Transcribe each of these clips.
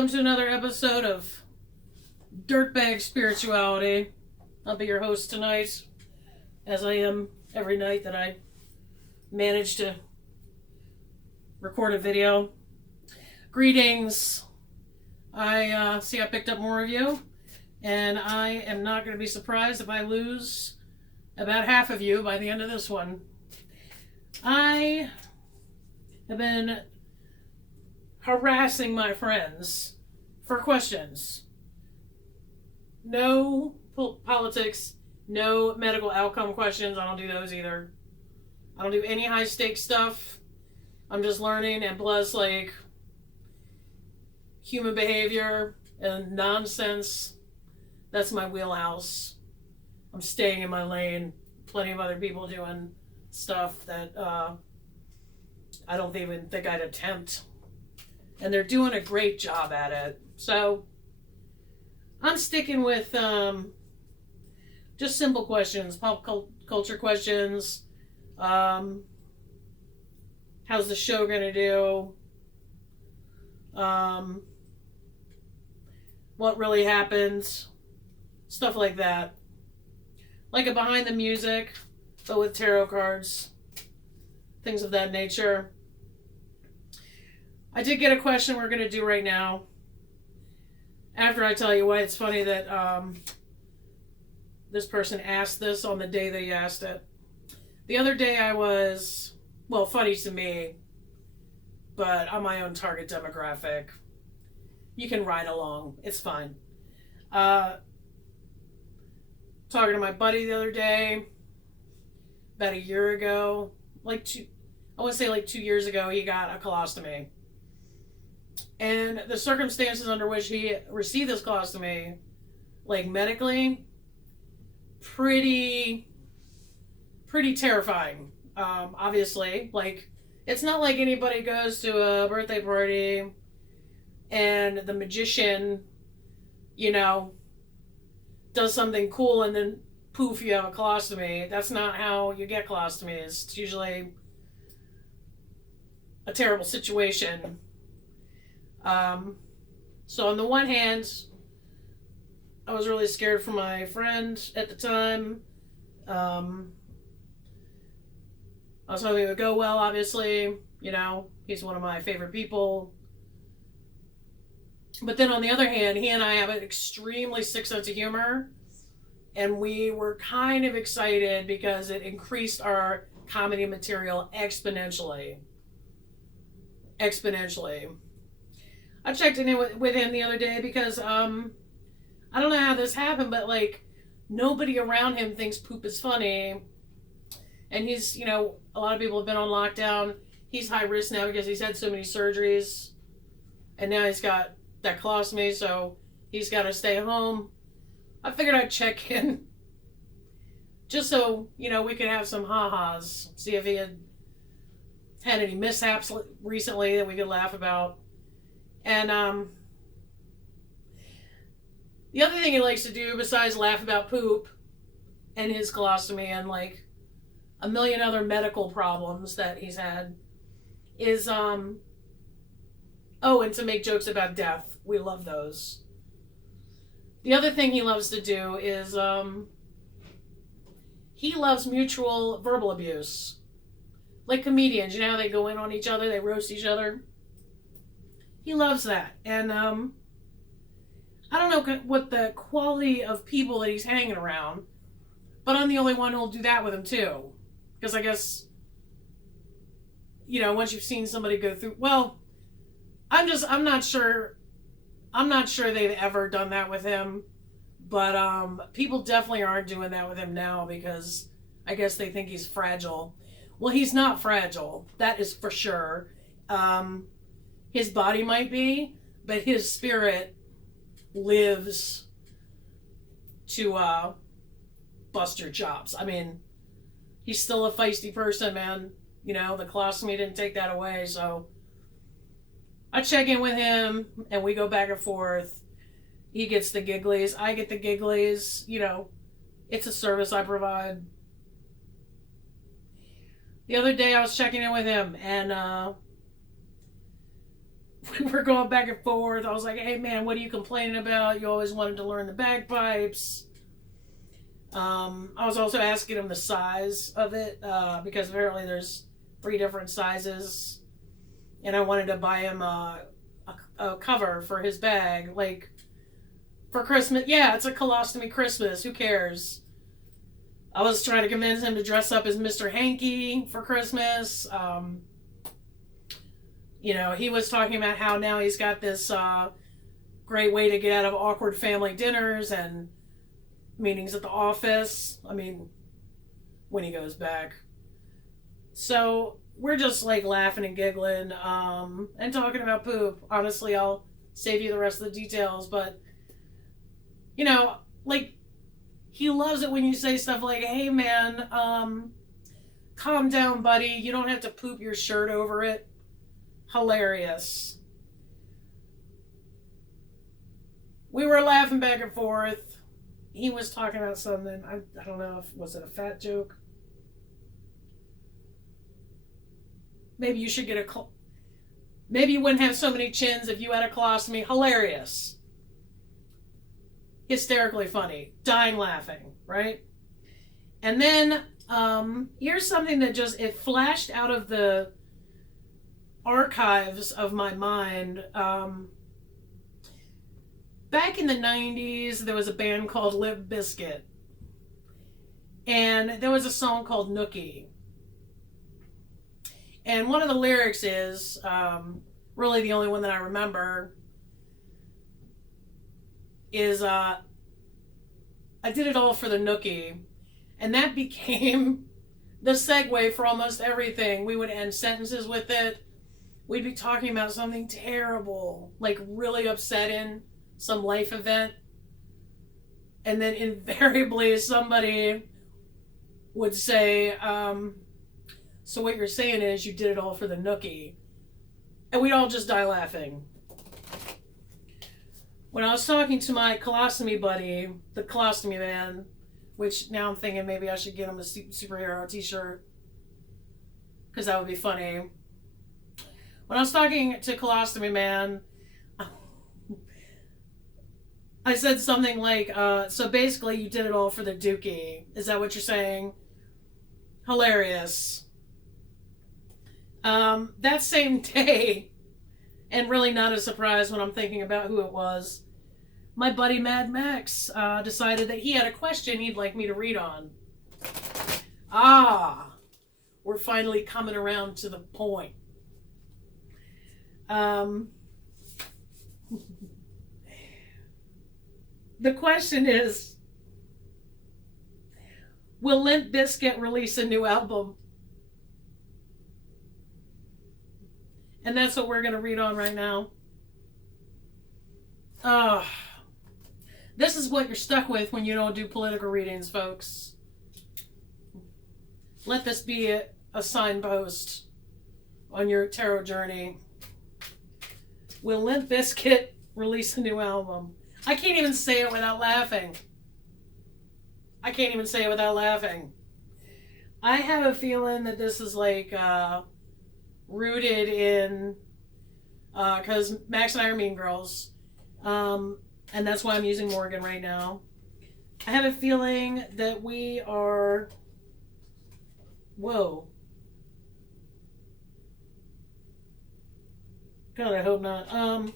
Welcome to another episode of Dirtbag Spirituality. I'll be your host tonight, as I am every night that I manage to record a video. Greetings. I see I picked up more of you, and I am not going to be surprised if I lose about half of you by the end of this one. I have been harassing my friends for questions. No politics, no medical outcome questions. I don't do those either. I don't do any high stakes stuff. I'm just learning, and plus, like, human behavior and nonsense. That's my wheelhouse. I'm staying in my lane. Plenty of other people doing stuff that I don't even think I'd attempt. And they're doing a great job at it. So I'm sticking with just simple questions, pop culture questions. How's the show gonna do? What really happened? Stuff like that. Like a behind the music, but with tarot cards. Things of that nature. I did get a question we're going to do right now. After I tell you why it's funny that this person asked this on the day they asked it. The other day I was, well, funny to me, but I'm my own target demographic. You can ride along. It's fine. Talking to my buddy the other day, about a year ago, I want to say like 2 years ago, he got a colostomy. And the circumstances under which he received this colostomy, like medically, pretty terrifying. Obviously, like, it's not like anybody goes to a birthday party and the magician, does something cool and then poof, you have a colostomy. That's not how you get colostomies. It's usually a terrible situation. So on the one hand, I was really scared for my friend at the time. I was hoping it would go well, obviously. He's one of my favorite people. But then on the other hand, he and I have an extremely sick sense of humor. And we were kind of excited because it increased our comedy material exponentially. I checked in with him the other day because I don't know how this happened, but like nobody around him thinks poop is funny. And he's, a lot of people have been on lockdown. He's high risk now because he's had so many surgeries. And now he's got that colostomy, so he's got to stay home. I figured I'd check in just so, we could have some ha-has. See if he had any mishaps recently that we could laugh about. And the other thing he likes to do besides laugh about poop and his colostomy and like a million other medical problems that he's had is and to make jokes about death. We love those. The other thing he loves to do is he loves mutual verbal abuse. Like comedians, how they go in on each other, they roast each other. He loves that. And I don't know what the quality of people that he's hanging around, but I'm the only one who'll do that with him too. Because I guess, once you've seen somebody go through, well, I'm not sure they've ever done that with him, but people definitely aren't doing that with him now because I guess they think he's fragile. Well, he's not fragile. That is for sure. His body might be, but his spirit lives to bust your chops. I mean, he's still a feisty person, man. The colostomy didn't take that away, so I check in with him, and we go back and forth. He gets the gigglies. I get the gigglies. It's a service I provide. The other day I was checking in with him, and we were going back and forth. I was like, hey man, what are you complaining about? You always wanted to learn the bagpipes. I was also asking him the size of it, because apparently there's 3 different sizes. And I wanted to buy him a cover for his bag. Like, for Christmas. Yeah, it's a colostomy Christmas. Who cares? I was trying to convince him to dress up as Mr. Hanky for Christmas. You know, he was talking about how now he's got this great way to get out of awkward family dinners and meetings at the office. I mean, when he goes back. So we're just like laughing and giggling and talking about poop. Honestly, I'll save you the rest of the details, but you know, like, he loves it when you say stuff like, hey man, calm down buddy, you don't have to poop your shirt over it. Hilarious. We were laughing back and forth. He was talking about something, I don't know if was it a fat joke. Maybe you should get maybe you wouldn't have so many chins if you had a colostomy. Hilarious. Hysterically funny. Dying laughing, right? And then here's something that just, it flashed out of the archives of my mind. Back in the 90s, there was a band called Limp Bizkit. And there was a song called Nookie. And one of the lyrics is, really the only one that I remember, is I did it all for the nookie. And that became the segue for almost everything. We would end sentences with it. We'd be talking about something terrible, like really upsetting, some life event. And then invariably somebody would say, so what you're saying is you did it all for the nookie. And we'd all just die laughing. When I was talking to my colostomy buddy, the colostomy man, which now I'm thinking maybe I should get him a superhero t-shirt, because that would be funny. When I was talking to colostomy man, I said something like, so basically you did it all for the dookie. Is that what you're saying? Hilarious. That same day, and really not a surprise when I'm thinking about who it was, my buddy Mad Max decided that he had a question he'd like me to read on. We're finally coming around to the point. The question is, will Limp Bizkit release a new album? And that's what we're going to read on right now. This is what you're stuck with when you don't do political readings, folks. Let this be a signpost on your tarot journey. Will Limp Bizkit release a new album? I can't even say it without laughing. I can't even say it without laughing. I have a feeling that this is like rooted in, because Max and I are mean girls, and that's why I'm using Morgan right now. I have a feeling that we are, whoa, God, I hope not.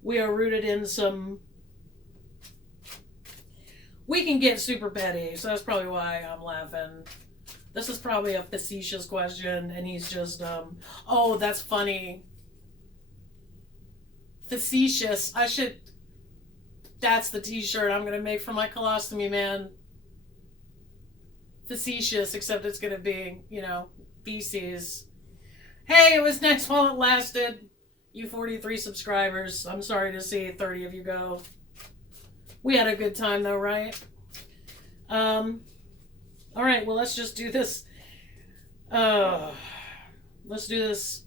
We are rooted in some, we can get super petty, so that's probably why I'm laughing. This is probably a facetious question, and he's just, oh, that's funny. Facetious. That's the t-shirt I'm going to make for my colostomy man. Facetious, except it's going to be, feces. Hey, it was nice while it lasted. You 43 subscribers. I'm sorry to see 30 of you go. We had a good time though, right? All right, well, let's just do this. Let's do this.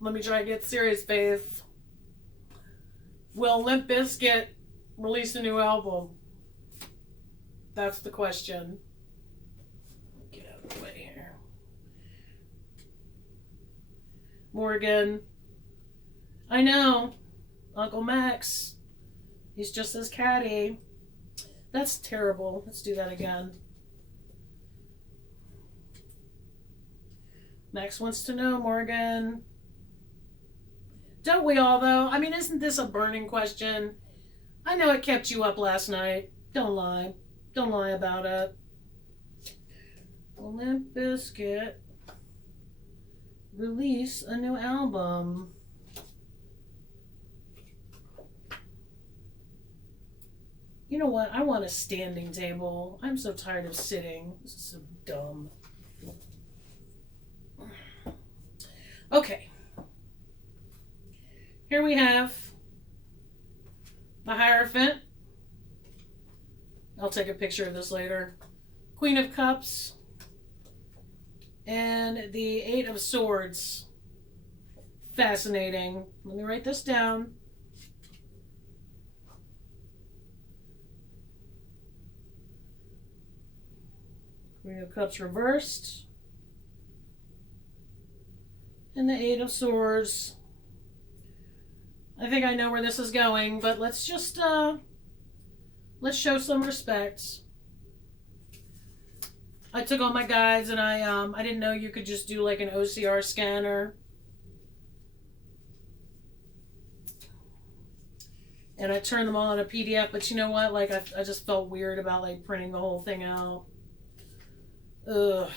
Let me try and get serious, Faith. Will Limp Bizkit release a new album? That's the question. Get out of the way here. Morgan. I know. Uncle Max. He's just as catty. That's terrible. Let's do that again. Max wants to know, Morgan. Don't we all, though? I mean, isn't this a burning question? I know it kept you up last night. Don't lie. Don't lie about it. Limp Bizkit release a new album. You know what? I want a standing table. I'm so tired of sitting. This is so dumb. Okay. Here we have the Hierophant. I'll take a picture of this later. Queen of Cups. And the Eight of Swords. Fascinating. Let me write this down. Queen of Cups reversed. And the Eight of Swords. I think I know where this is going, but let's just, let's show some respect. I took all my guides and I didn't know you could just do like an OCR scanner. And I turned them all in a PDF, but you know what? Like, I just felt weird about like printing the whole thing out. Ugh.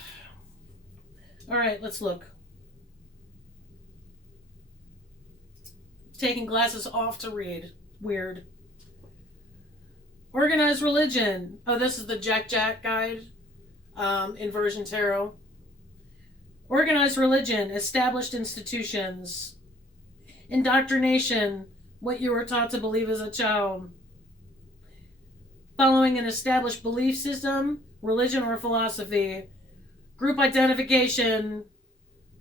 All right, let's look. Taking glasses off to read. Weird. Organized religion. Oh, this is the Jack guide. Inversion tarot. Organized religion. Established institutions. Indoctrination. What you were taught to believe as a child. Following an established belief system, religion or philosophy. Group identification.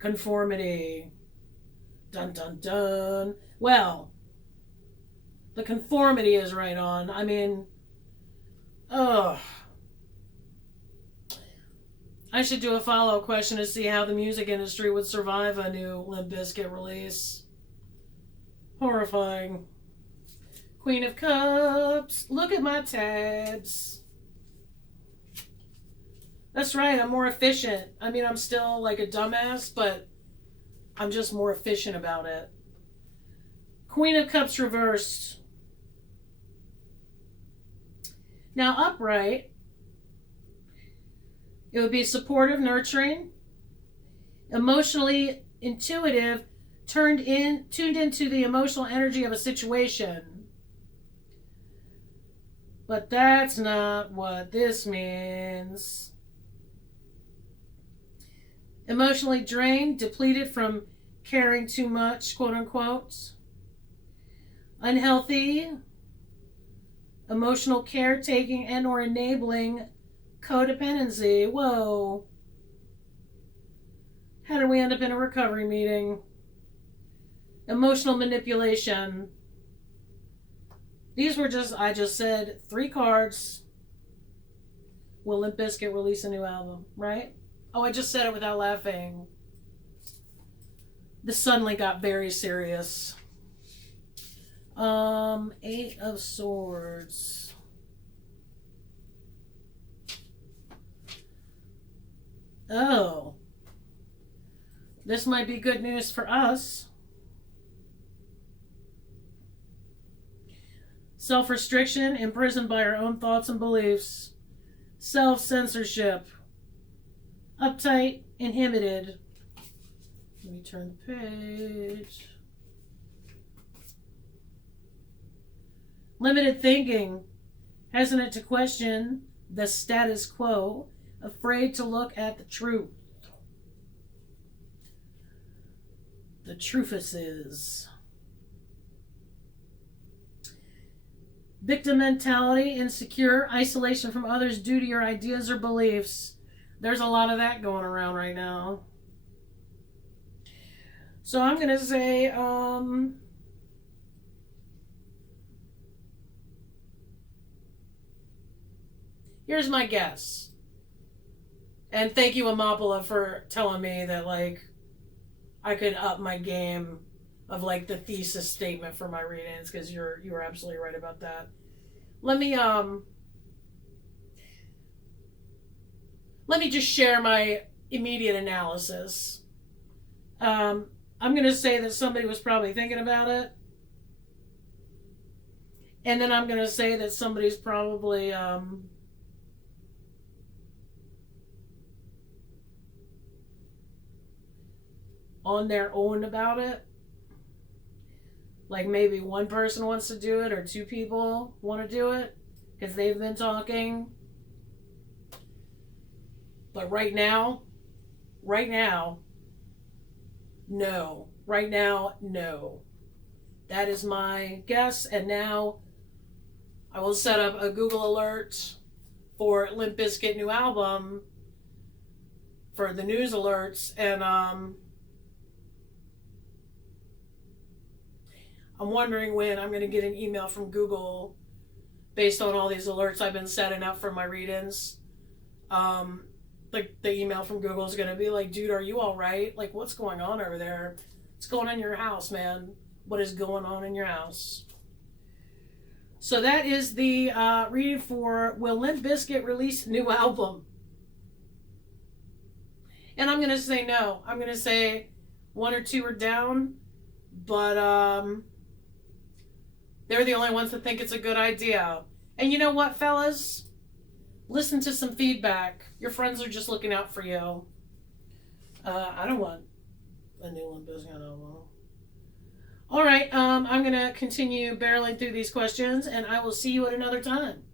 Conformity. Dun dun dun. Well, the conformity is right on. I mean, ugh. I should do a follow-up question to see how the music industry would survive a new Limp Bizkit release. Horrifying. Queen of Cups. Look at my tabs. That's right, I'm more efficient. I mean, I'm still like a dumbass, but I'm just more efficient about it. Queen of Cups reversed. Now upright, it would be supportive, nurturing, emotionally intuitive, tuned into the emotional energy of a situation. But that's not what this means. Emotionally drained, depleted from caring too much, quote unquote. Unhealthy, emotional caretaking and or enabling codependency. Whoa. How did we end up in a recovery meeting? Emotional manipulation. These were I just said 3 cards. Will Limp Bizkit release a new album, right? Oh, I just said it without laughing. This suddenly got very serious. 8 of Swords. Oh. This might be good news for us. Self-restriction, imprisoned by our own thoughts and beliefs. Self-censorship. Uptight, inhibited. Let me turn the page. Limited thinking, hesitant to question the status quo, afraid to look at the truth. The truthus is. Victim mentality, insecure, isolation from others due to your ideas or beliefs. There's a lot of that going around right now. So I'm going to say, here's my guess. And thank you, Amapala, for telling me that, like, I could up my game of like the thesis statement for my readings, because you were absolutely right about that. Let me just share my immediate analysis. I'm gonna say that somebody was probably thinking about it, and then I'm gonna say that somebody's probably on their own about it. Like maybe one person wants to do it, or two people want to do it because they've been talking. But right now, no. Right now, no. That is my guess. And now I will set up a Google alert for Limp Bizkit new album for the news alerts. And I'm wondering when I'm going to get an email from Google based on all these alerts I've been setting up for my readings. The email from Google is going to be like, dude, are you all right? Like, what's going on over there? What's going on in your house, man? What is going on in your house? So that is the reading for Will Limp Bizkit release new album? And I'm going to say no. I'm going to say one or two are down, but they're the only ones that think it's a good idea. And you know what, fellas? Listen to some feedback. Your friends are just looking out for you. I don't want a new Limp Bizkit album. All right, I'm going to continue barreling through these questions, and I will see you at another time.